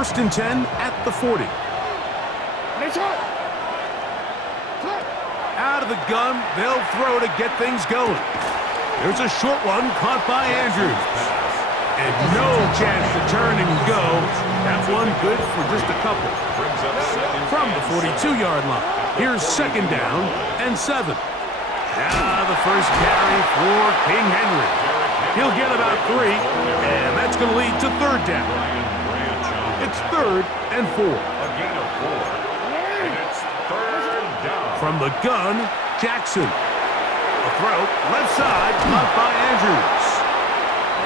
first and 10 at the 40. Out of the gun, they'll throw to get things going. There's a short one caught by Andrews. And no chance to turn and go. That one good for just a couple. From the 42-yard line, here's second down and 7. Now the first carry for King Henry. He'll get about 3, and that's going to lead to third down. It's third and 4. A gain of 4. And it's third down. From the gun, Jackson. A throw, left side, caught by Andrews.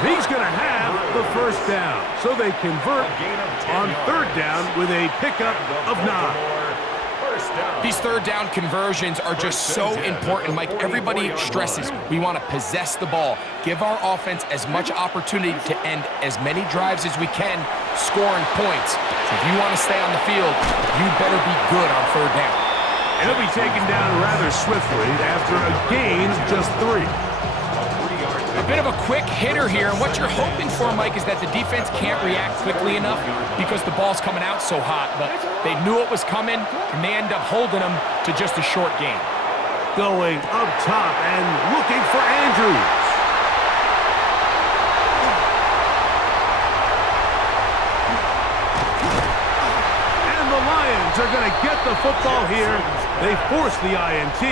He's going to have the first down, so they convert on third down with a pickup of 9. These third down conversions are just so important, Mike. Everybody stresses we want to possess the ball, give our offense as much opportunity to end as many drives as we can, scoring points. So if you want to stay on the field, you better be good on third down. And he'll be taken down rather swiftly after a gain of just 3. A bit of a quick hitter here, and what you're hoping for, Mike, is that the defense can't react quickly enough because the ball's coming out so hot, but they knew it was coming, and they end up holding them to just a short gain. Going up top and looking for Andrews. And the Lions are going to get the football here. They force the INT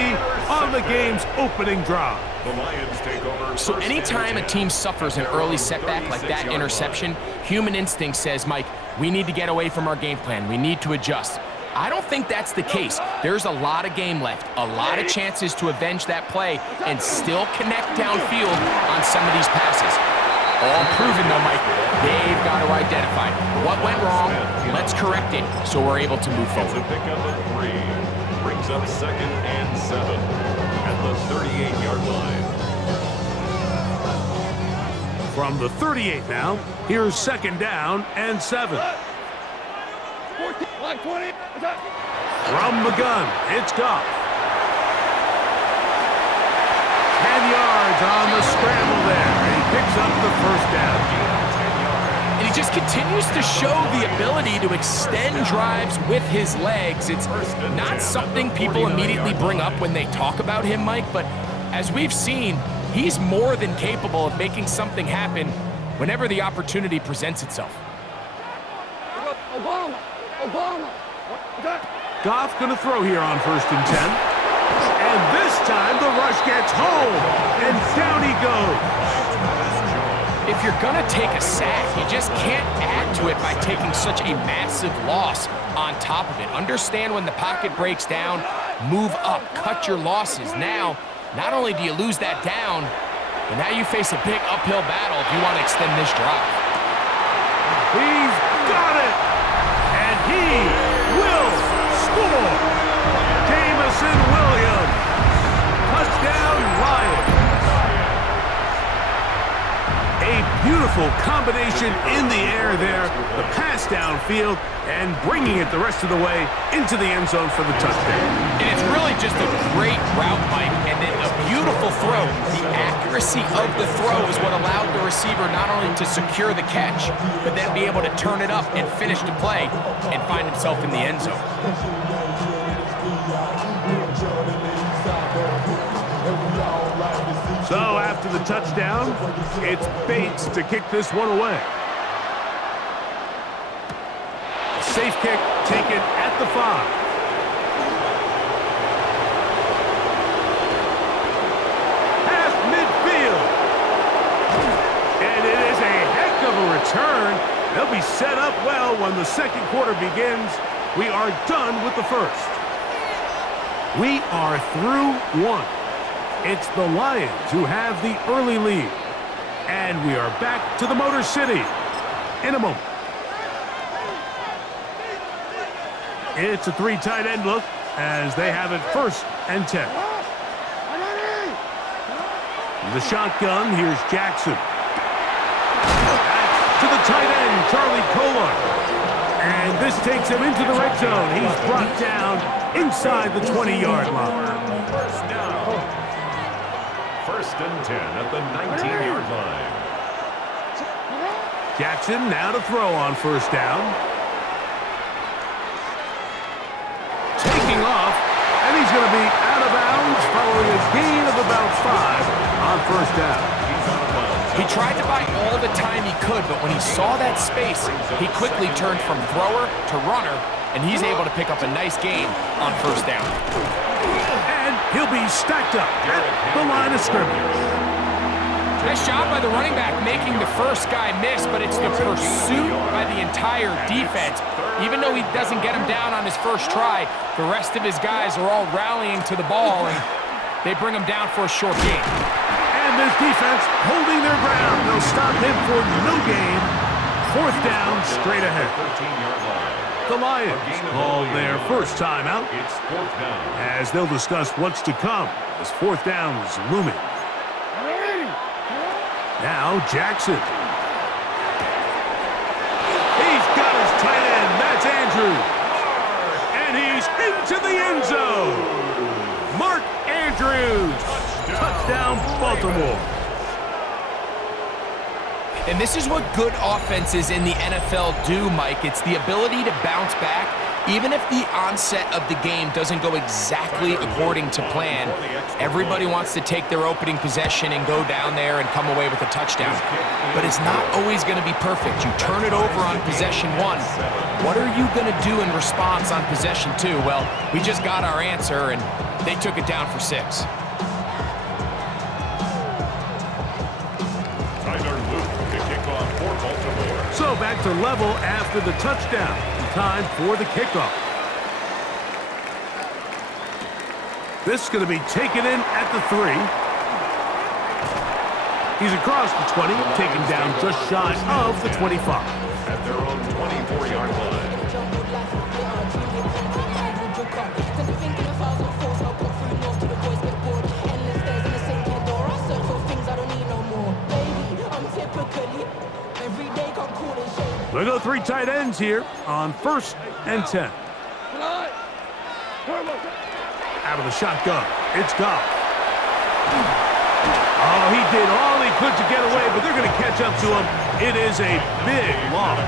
on the game's opening drive. The Lions take over. So anytime a team suffers an early setback like that interception, human instinct says, Mike, we need to get away from our game plan. We need to adjust. I don't think that's the case. There's a lot of game left, a lot of chances to avenge that play and still connect downfield on some of these passes. All proven, though, Mike. They've got to identify what went wrong. Let's correct it so we're able to move forward. It's a pickup of 3. Brings up second and 7 at the 38-yard line. From the 38 now, here's second down and 7. From the gun, it's Goff. 10 yards on the scramble there. He picks up the first down. And he just continues to show the ability to extend drives with his legs. It's not something people immediately bring up when they talk about him, Mike, but as we've seen, he's more than capable of making something happen whenever the opportunity presents itself. Goff going to throw here on first and 10. And this time the rush gets home, and down he goes. If you're going to take a sack, you just can't add to it by taking such a massive loss on top of it. Understand when the pocket breaks down, move up, cut your losses. Now, not only do you lose that down, but now you face a big uphill battle if you want to extend this drive. He's got it! And he will score! Jamison Williams! Touchdown, Lions! A beautiful combination in the air there, the pass downfield, and bringing it the rest of the way into the end zone for the touchdown. And it's really just a great route, Mike, and then a beautiful throw. The accuracy of the throw is what allowed the receiver not only to secure the catch, but then be able to turn it up and finish the play and find himself in the end zone. So after the touchdown, it's Bates to kick this one away. A safe kick taken at the 5. Past midfield. And it is a heck of a return. They'll be set up well when the second quarter begins. We are done with the first. We are through one. It's the Lions who have the early lead. And we are back to the Motor City in a moment. It's a 3 tight end look as they have it first and 10. The shotgun, here's Jackson. Back to the tight end, Charlie Kolar. And this takes him into the red zone. He's brought down inside the 20-yard line. First down. First and 10 at the 19-yard line. Jackson now to throw on first down. going to be out of bounds following a gain of about 5 on first down. He tried to buy all the time he could, but when he saw that space, he quickly turned from thrower to runner, and he's able to pick up a nice gain on first down. And he'll be stacked up at the line of scrimmage. Nice job by the running back making the first guy miss, but it's the pursuit by the entire defense. Even though he doesn't get him down on his first try, the rest of his guys are all rallying to the ball, and they bring him down for a short gain. And this defense holding their ground. They'll stop him for no gain. Fourth down, straight ahead. The Lions call their first time out as they'll discuss what's to come as fourth down is looming. Now Jackson. He's got his tight end. That's Andrews. And he's into the end zone. Mark Andrews. Touchdown, Baltimore. And this is what good offenses in the NFL do, Mike. It's the ability to bounce back, even if the onset of the game doesn't go exactly according to plan. Everybody wants to take their opening possession and go down there and come away with a touchdown. But it's not always going to be perfect. You turn it over on possession 1. What are you going to do in response on possession 2? Well, we just got our answer, and they took it down for 6. So back to level after the touchdown. Time for the kickoff. This is going to be taken in at the 3. He's across the 20, taken down just shy of the 25. At their own 24-yard line. We'll go 3 tight ends here on 1st and 10. Out of the shotgun, it's Goff. Oh, he did all he could to get away, but they're going to catch up to him. It is a big loss.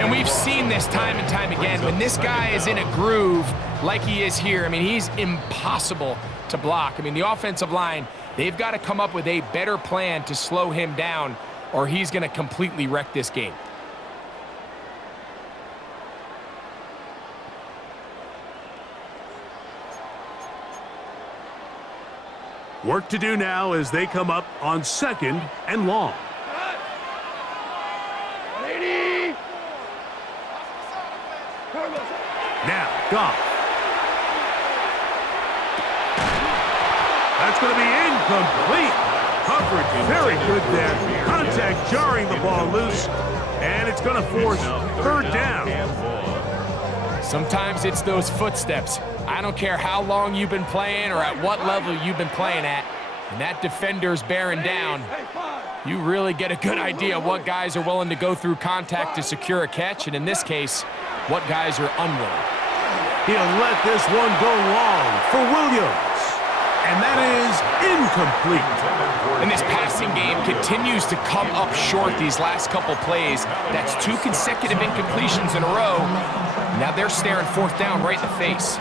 And we've seen this time and time again. When this guy is in a groove like he is here, I mean, he's impossible to block. I mean, the offensive line, they've got to come up with a better plan to slow him down, or he's going to completely wreck this game. Work to do now as they come up on 2nd and long. Now, Goff. That's going to be incomplete. Coverage very good there. Contact jarring the ball loose, and it's going to force 3rd down. Sometimes it's those footsteps. I don't care how long you've been playing or at what level you've been playing at, and that defender's bearing down. You really get a good idea what guys are willing to go through contact to secure a catch, and in this case, what guys are unwilling. He'll let this one go long for Williams, and that is incomplete. And this passing game continues to come up short these last couple plays. That's 2 consecutive incompletions in a row. Now they're staring 4th down right in the face.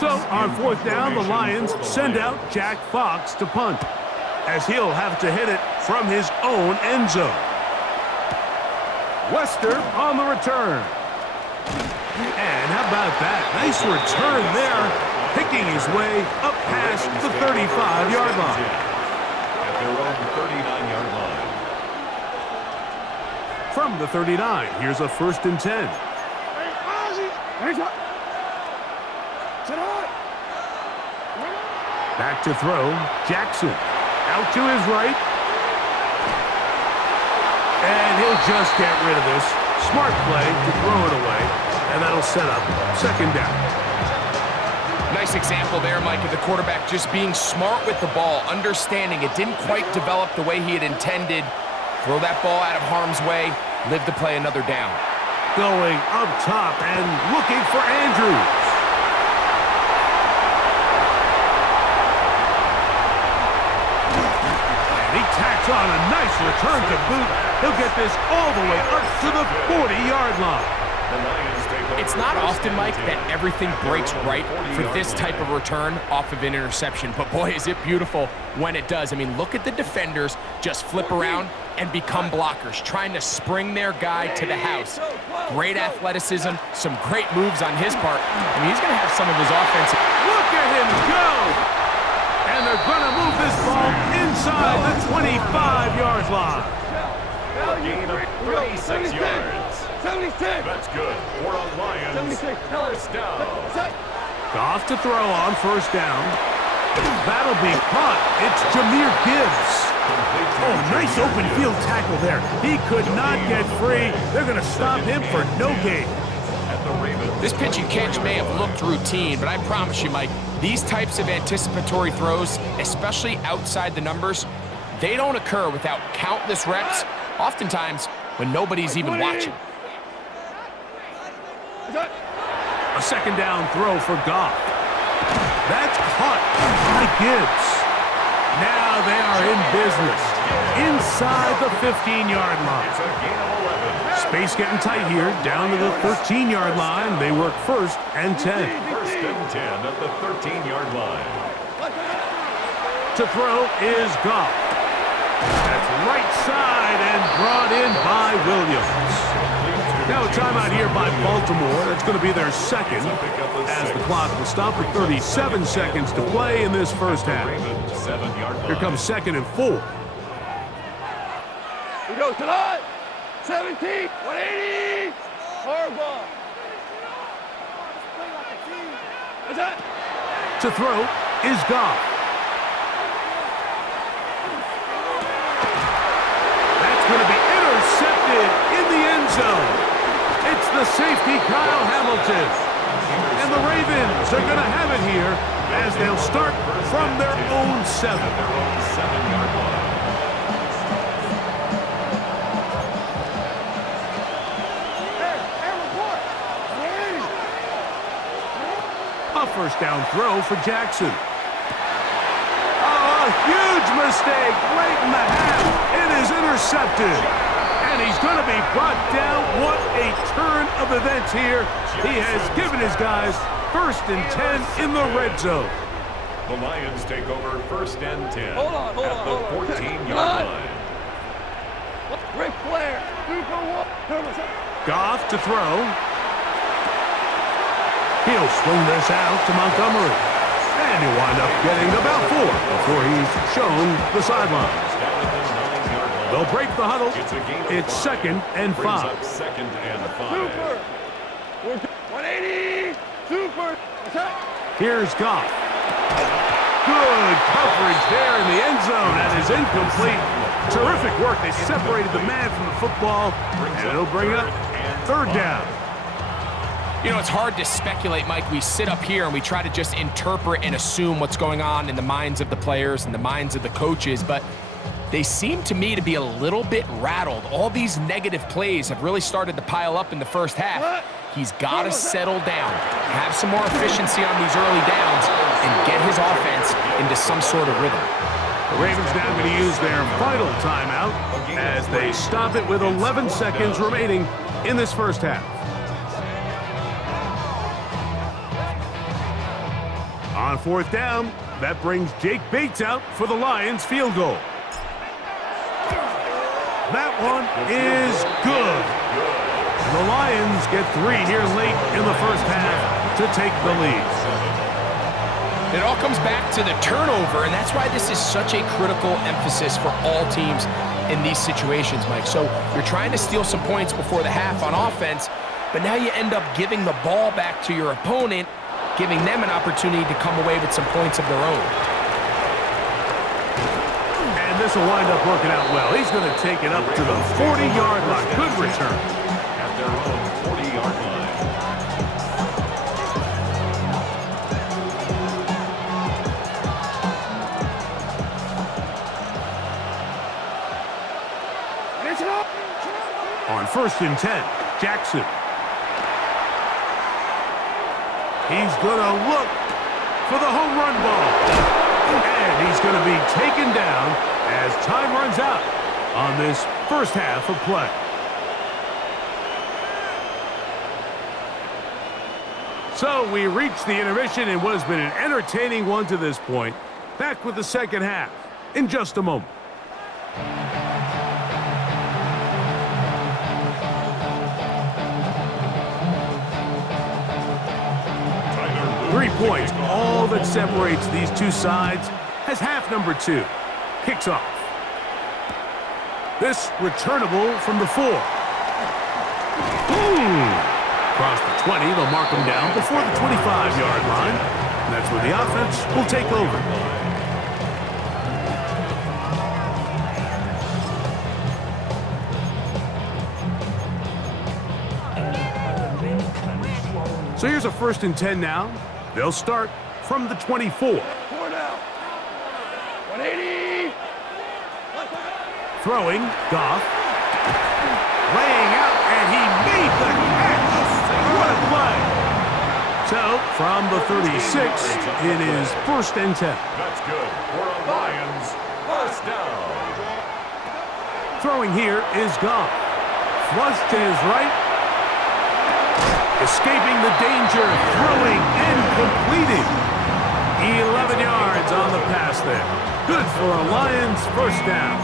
So on 4th down, the Lions send out Jack Fox to punt, as he'll have to hit it from his own end zone. Wester on the return. And how about that? Nice return there, picking his way up past the 35-yard line. At their own 39-yard line. From the 39, here's a 1st and 10. Back to throw, Jackson. Out to his right. And he'll just get rid of this. Smart play to throw it away. And that'll set up 2nd down. Nice example there, Mike, of the quarterback just being smart with the ball, understanding it didn't quite develop the way he had intended. Throw that ball out of harm's way, live to play another down. Going up top and looking for Andrews. And he tacks on a nice return to boot. He'll get this all the way up to the 40-yard line. The Lions take over. It's It's not often, Mike, that everything breaks right for this type of return off of an interception, but boy, is it beautiful when it does. I mean, look at the defenders just flip around and become blockers, trying to spring their guy to the house. Great athleticism, some great moves on his part. I mean, he's going to have some of his offense. Look at him go! And they're going to move this ball inside the 25-yard line. Gain of 36 yards. 76. That's good. For a Lions. 76. First down. Goff to throw on first down. That'll be caught. It's Jahmyr Gibbs. Oh, nice open field tackle there. He could not get free. They're going to stop him for no gain. At the Ravens. This pitch and catch may have looked routine, but I promise you, Mike, these types of anticipatory throws, especially outside the numbers, they don't occur without countless reps, oftentimes when nobody's even watching. A second down throw for Goff. That's caught by Gibbs. Now they are in business inside the 15-yard line. It's a gain of 11. Space getting tight here, down to the 13-yard line. They work first and 10. First and 10 at the 13-yard line. To throw is Goff. That's right side and brought in by Williams. Now a timeout here by Baltimore. That's going to be their second as the clock will stop with 37 seconds to play in this first half. Here comes second and 4. We go to the 17, 180, hard ball. What's that? To throw is Goff. That's going to be intercepted in the end zone. It's the safety, Kyle Hamilton. And the Ravens are going to have it here as they'll start from their own 7. A first down throw for Jackson. Oh, a huge mistake late in the half. It is intercepted. And he's going to be brought down. What a turn of events here. He has given his guys first and 10 in the red zone. The Lions take over first and 10 Hold on, at the 14-yard line. Ric Flair. Goff to throw. He'll swing this out to Montgomery. And he'll wind up getting about 4 before he's shown the sideline. They'll break the huddle. It's second and 5. Second and 5. Super. 180. Super. Here's Goff. Good coverage there in the end zone. That is incomplete. Terrific work. They separated the man from the football. And it'll bring up third down. You know, it's hard to speculate, Mike. We sit up here and we try to just interpret and assume what's going on in the minds of the players and the minds of the coaches, but they seem to me to be a little bit rattled. All these negative plays have really started to pile up in the first half. He's got to settle down, have some more efficiency on these early downs, and get his offense into some sort of rhythm. The Ravens now going to use their final timeout as they stop it with 11 seconds remaining in this first half. On fourth down, that brings Jake Bates out for the Lions field goal. That one is good. And the Lions get 3 here late in the first half to take the lead. It all comes back to the turnover, and that's why this is such a critical emphasis for all teams in these situations, Mike. So you're trying to steal some points before the half on offense, but now you end up giving the ball back to your opponent, giving them an opportunity to come away with some points of their own. And this will wind up working out well. He's going to take it up to the 40-yard line. Good return. At their own 40-yard line. On first and 10, Jackson. He's going to look for the home run ball. And he's going to be taken down as time runs out on this first half of play. So we reached the intermission in what has been an entertaining one to this point. Back with the second half in just a moment. 3 points, all that separates these two sides, as half number 2 kicks off. This returnable from the 4. Across the 20, they'll mark him down before the 25-yard line. And that's where the offense will take over. So here's a 1st and 10 now. They'll start from the 24. 4 now. 180. Throwing, Goff. Laying out, and he made the catch. What a play. So, from the 36, it is 1st and 10. That's good for a Lions first down. Throwing here is Goff. Flush to his right. Escaping the danger, throwing and completing. 11 yards on the pass there. Good for a Lions first down.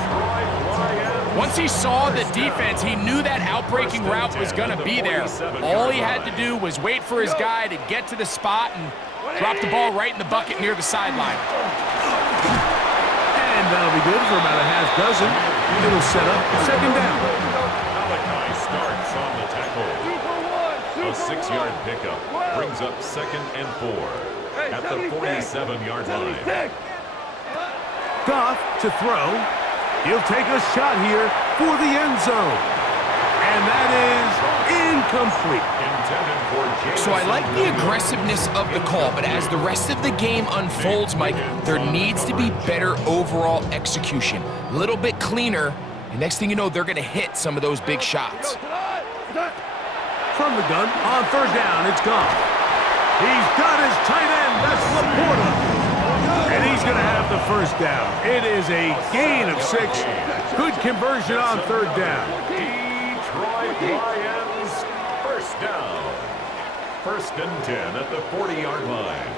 Once he saw the defense, he knew that outbreaking route was going to be there. All he had to do was wait for his guy to get to the spot and drop the ball right in the bucket near the sideline. And that'll be good for about a half dozen. It'll set up second down. Malachi starts on the tackle. A 6-yard pickup brings up 2nd and 4 at the 47-yard line. Goff to throw. He'll take a shot here for the end zone. And that is incomplete. So I like the aggressiveness of the call, but as the rest of the game unfolds, Mike, there needs to be better overall execution. A little bit cleaner, and next thing you know, they're going to hit some of those big shots. From the gun, on 3rd down, it's Goff. He's got his tight end, that's Laporta. And he's going to have the first down. It is a gain of 6. Good conversion on 3rd down. Detroit Lions first down. 1st and 10 at the 40-yard line.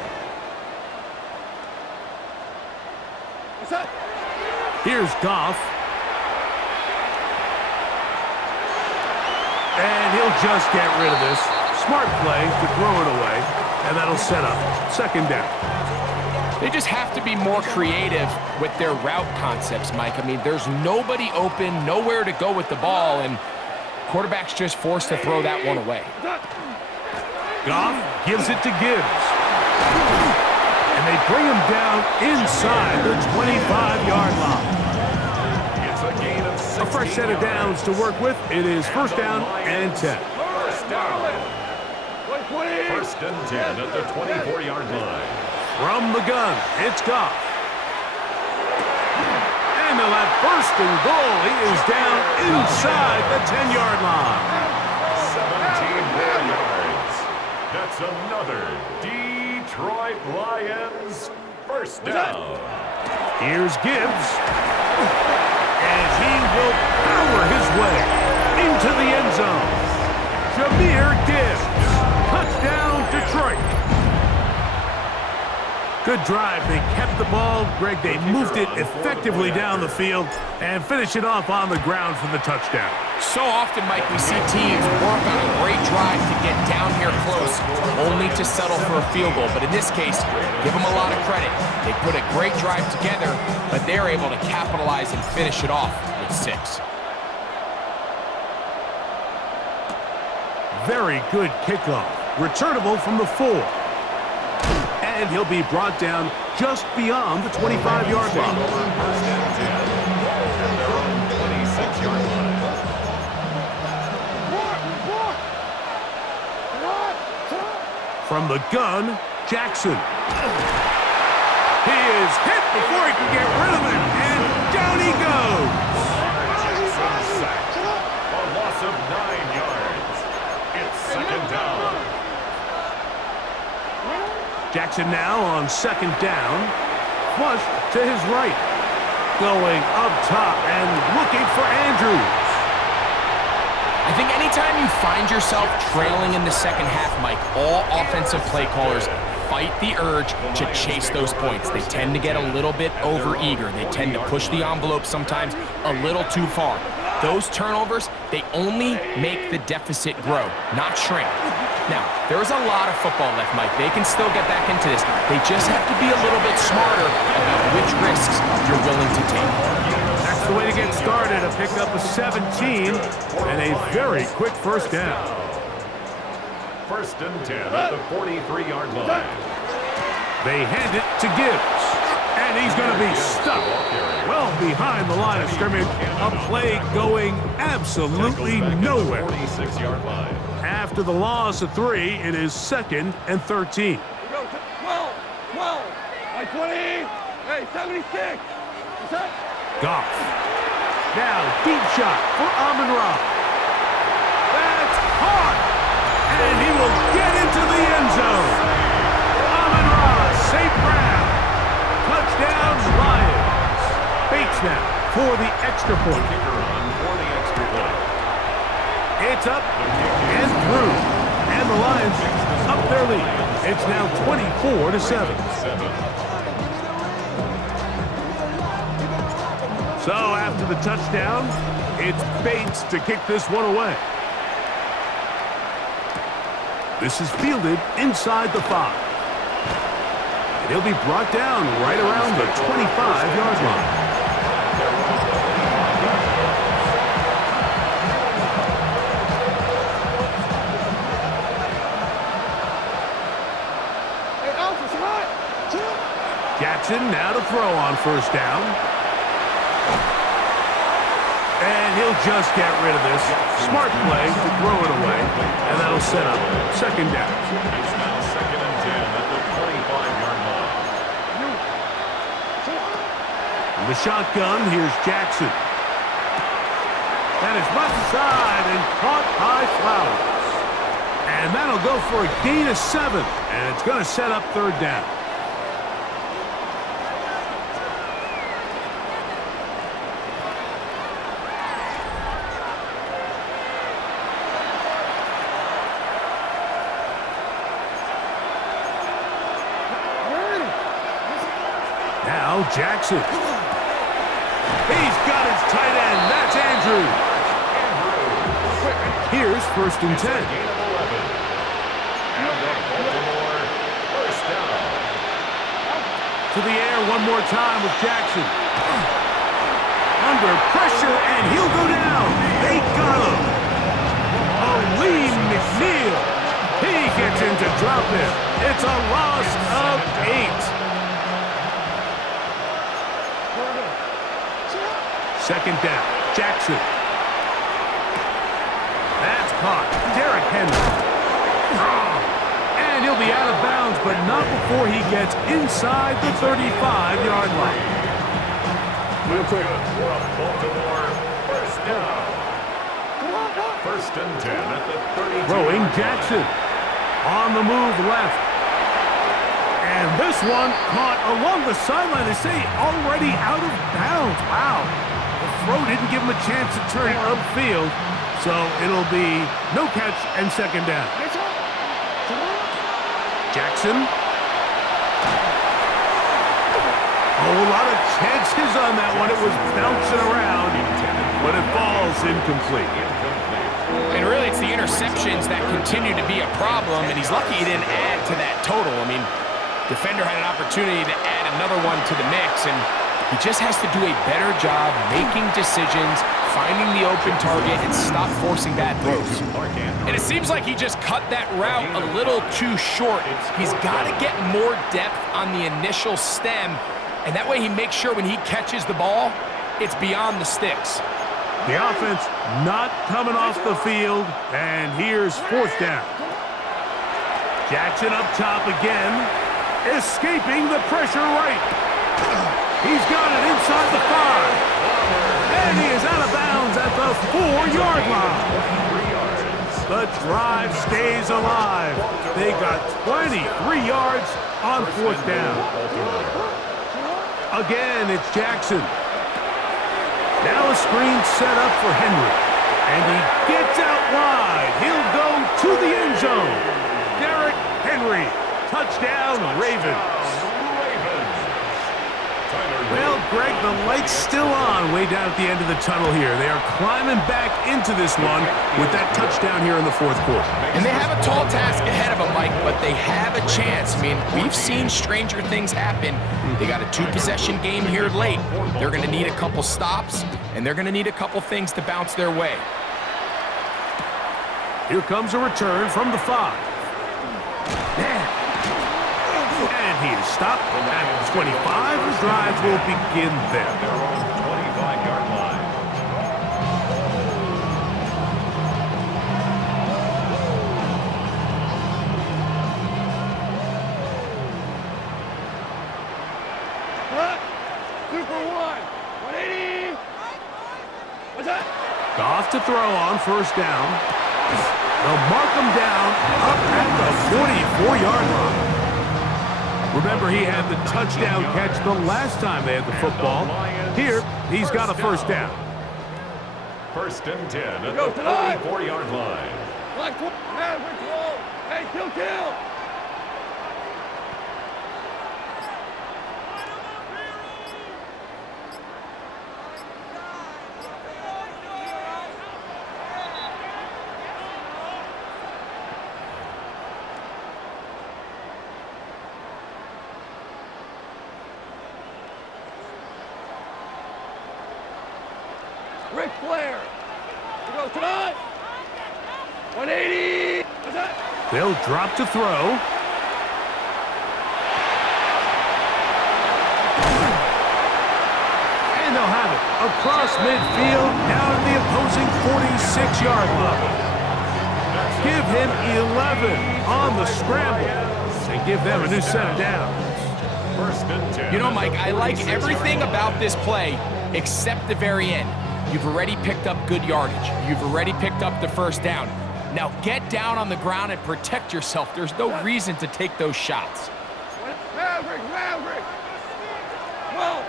Here's Goff. And he'll just get rid of this. Smart play to throw it away. And that'll set up 2nd down. They just have to be more creative with their route concepts, Mike. I mean, there's nobody open, nowhere to go with the ball, and quarterback's just forced to throw that one away. Goff gives it to Gibbs. And they bring him down inside the 25-yard line. It's a gain of 6. A fresh set of downs to work with. It is 1st down and 10. First down. 1st and 10 at the 24-yard line. From the gun, it's Goff. And they'll have 1st and goal. He is down inside the 10-yard line. 17 more yards. That's another Detroit Lions first down. Here's Gibbs. And he will power his way into the end zone. Jahmyr Gibbs. Touchdown, Detroit. Good drive. They kept the ball. Greg, they moved it effectively down the field and finish it off on the ground for the touchdown. So often, Mike, we see teams work on a great drive to get down here close, only to settle for a field goal. But in this case, give them a lot of credit. They put a great drive together, but they're able to capitalize and finish it off with 6. Very good kickoff. Returnable from the 4. And he'll be brought down just beyond the 25-yard line. 1st and 10 at their own 26-yard line. From the gun, Jackson. He is hit before he can get rid of it, and down he goes. Jackson sacked. A loss of 9 yards. It's 2nd down. Jackson now on 2nd down. Flush to his right. Going up top and looking for Andrews. I think anytime you find yourself trailing in the second half, Mike, all offensive play callers fight the urge to chase those points. They tend to get a little bit overeager. They tend to push the envelope sometimes a little too far. Those turnovers, they only make the deficit grow, not shrink. Now, there is a lot of football left, Mike. They can still get back into this. They just have to be a little bit smarter about which risks you're willing to take. That's the way to get started. A pickup of 17 and a very quick first down. First and 10 at the 43-yard line. They hand it to Gibbs, and he's going to be stuck well behind the line of scrimmage. A play going absolutely nowhere. 46-yard line. After the loss of 3, it is 2nd and 13. 12, 12, like 20, hey, 76. Goff. Now, deep shot for Amon-Ra. That's caught. And he will get into the end zone. Amon-Ra, safe ground. Touchdown, Lions. Bates now for the extra point. Kicker on for the extra point. It's up and through. And the Lions up their lead. It's now 24-7. So after the touchdown, it's Bates to kick this one away. This is fielded inside the 5. And he'll be brought down right around the 25-yard line. Jackson now to throw on first down. And he'll just get rid of this. Smart play to throw it away. And that'll set up second down. It's now 2nd and 10 at the 25-yard line. In the shotgun, here's Jackson. And it's left side and caught by Flowers. And that'll go for a gain of 7. And it's going to set up third down. Now Jackson. He's got his tight end. That's Andrews. Here's first and 10. Gain of 11. And the Baltimore first down. To the air one more time with Jackson. Under pressure, and he'll go down. They got him. Lee McNeil. He gets in to drop it. It's a loss of 8. Second down, Jackson. That's caught. Derrick Henry. And he'll be out of bounds, but not before he gets inside the 35-yard line. Real quick. For a Baltimore first down. First and 10 at the 32. Throwing Jackson. On the move left. And this one caught along the sideline. They say already out of bounds. Wow. The throw didn't give him a chance to turn upfield, so it'll be no catch and second down. Jackson. Oh, a lot of chances on that one. It was bouncing around, but it falls incomplete. And really, it's the interceptions that continue to be a problem, and he's lucky he didn't add to that total. I mean, defender had an opportunity to add another one to the mix, and he just has to do a better job making decisions, finding the open target, and stop forcing bad throws. And it seems like he just cut that route a little too short. He's got to get more depth on the initial stem, and that way he makes sure when he catches the ball, it's beyond the sticks. The offense not coming off the field, and here's fourth down. Jackson up top again, escaping the pressure right. He's got it inside the 5. And he is out of bounds at the 4-yard line. The drive stays alive. They got 23 yards on fourth down. Again, it's Jackson. Now a screen set up for Henry. And he gets out wide. He'll go to the end zone. Derrick Henry. Touchdown, Ravens. Well, Greg, the light's still on way down at the end of the tunnel here. They are climbing back into this one with that touchdown here in the fourth quarter. And they have a tall task ahead of them, Mike, but they have a chance. I mean, we've seen stranger things happen. They got a two-possession game here late. They're going to need a couple stops, and they're going to need a couple things to bounce their way. Here comes a return from the 5. And he is stopped at 25. The drive will begin there. Their own 25-yard line. Cut. 2 for 1. 180. What's that? Goff to throw on first down. They'll mark him down up at the 44-yard line. Remember, he had the touchdown catch the last time they had the football. Here, he's got a first down. First and 10 at the 44-yard line. Black foot. Maverick roll. Hey, kill. Ric Flair. He goes tonight. 180. What's that? They'll drop to throw. And they'll have it across midfield down the opposing 46-yard line. Give him 11 on the scramble and give them a new set of downs. First and 10. You know, Mike, I like everything about this play except the very end. You've already picked up good yardage. You've already picked up the first down. Now get down on the ground and protect yourself. There's no reason to take those shots. Maverick. 12.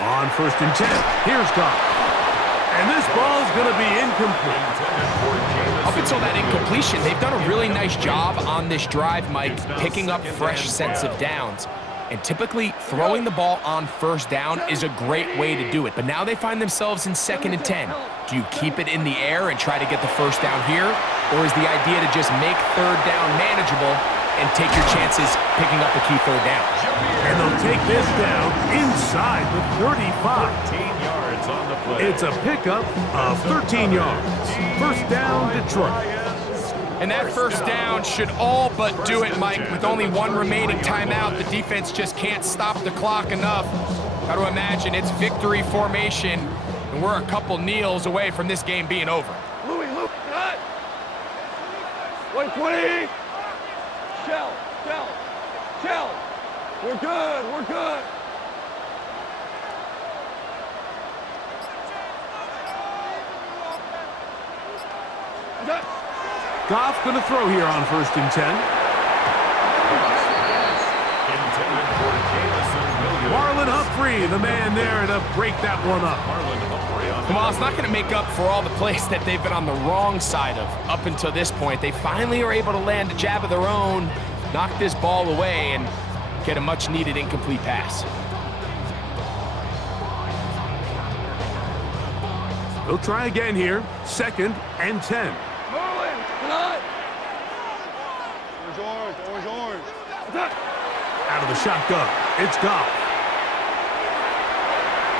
On first and 10, here's Goff. And this ball's going to be incomplete. Up until that incompletion, they've done a really nice job on this drive, Mike, picking up fresh sets of downs. And typically, throwing the ball on first down is a great way to do it. But now they find themselves in 2nd and 10. Do you keep it in the air and try to get the first down here? Or is the idea to just make third down manageable and take your chances picking up a key third down? And they'll take this down inside the 35. 13 yards on the play. It's a pickup of 13 yards. First down, Detroit. And that first down should all but do it, Mike. With only one remaining timeout, the defense just can't stop the clock enough. Got to imagine it's victory formation, and we're a couple kneels away from this game being over. Louis, cut. 120. Shell. We're good. Goff going to throw here on first and 10. Intended for Jamison Williams. Marlon Humphrey, the man there to break that one up. Marlon Humphrey on the Well, it's not going to make up for all the plays that they've been on the wrong side of up until this point. They finally are able to land a jab of their own, knock this ball away, and get a much-needed incomplete pass. They'll try again here. 2nd and 10. Merlin, tonight. Orange. Out of the shotgun, it's Goff.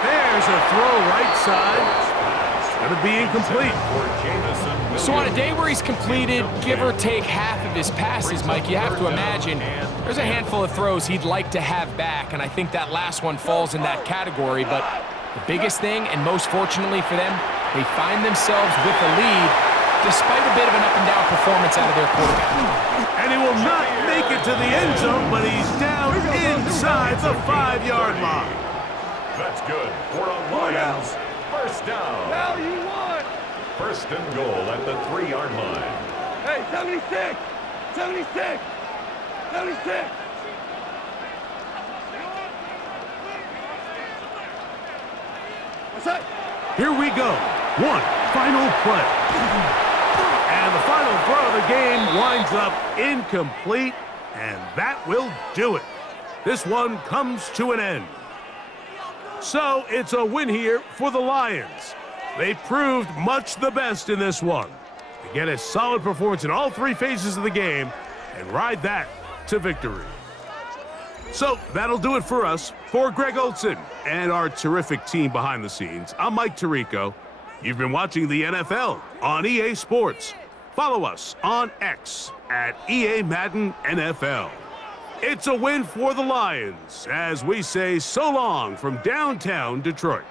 There's a throw right side. Going to be incomplete. So on a day where he's completed, give or take half of his passes, Mike, you have to imagine there's a handful of throws he'd like to have back, and I think that last one falls in that category. But the biggest thing, and most fortunately for them, they find themselves with a lead despite a bit of an up-and-down performance out of their quarterback. And he will not make it to the end zone, but he's down inside the 5-yard line. That's good for a Lions first down. Now you won. First and goal at the 3-yard line. Hey, 76. What's Outside. Here we go. One final play. And the final throw of the game winds up incomplete, and that will do it. This one comes to an end. So it's a win here for the Lions. They proved much the best in this one. They get a solid performance in all three phases of the game and ride that to victory. So that'll do it for us. For Greg Olson and our terrific team behind the scenes, I'm Mike Tirico. You've been watching the NFL on EA Sports. Follow us on X at EA Madden NFL. It's a win for the Lions as we say so long from downtown Detroit.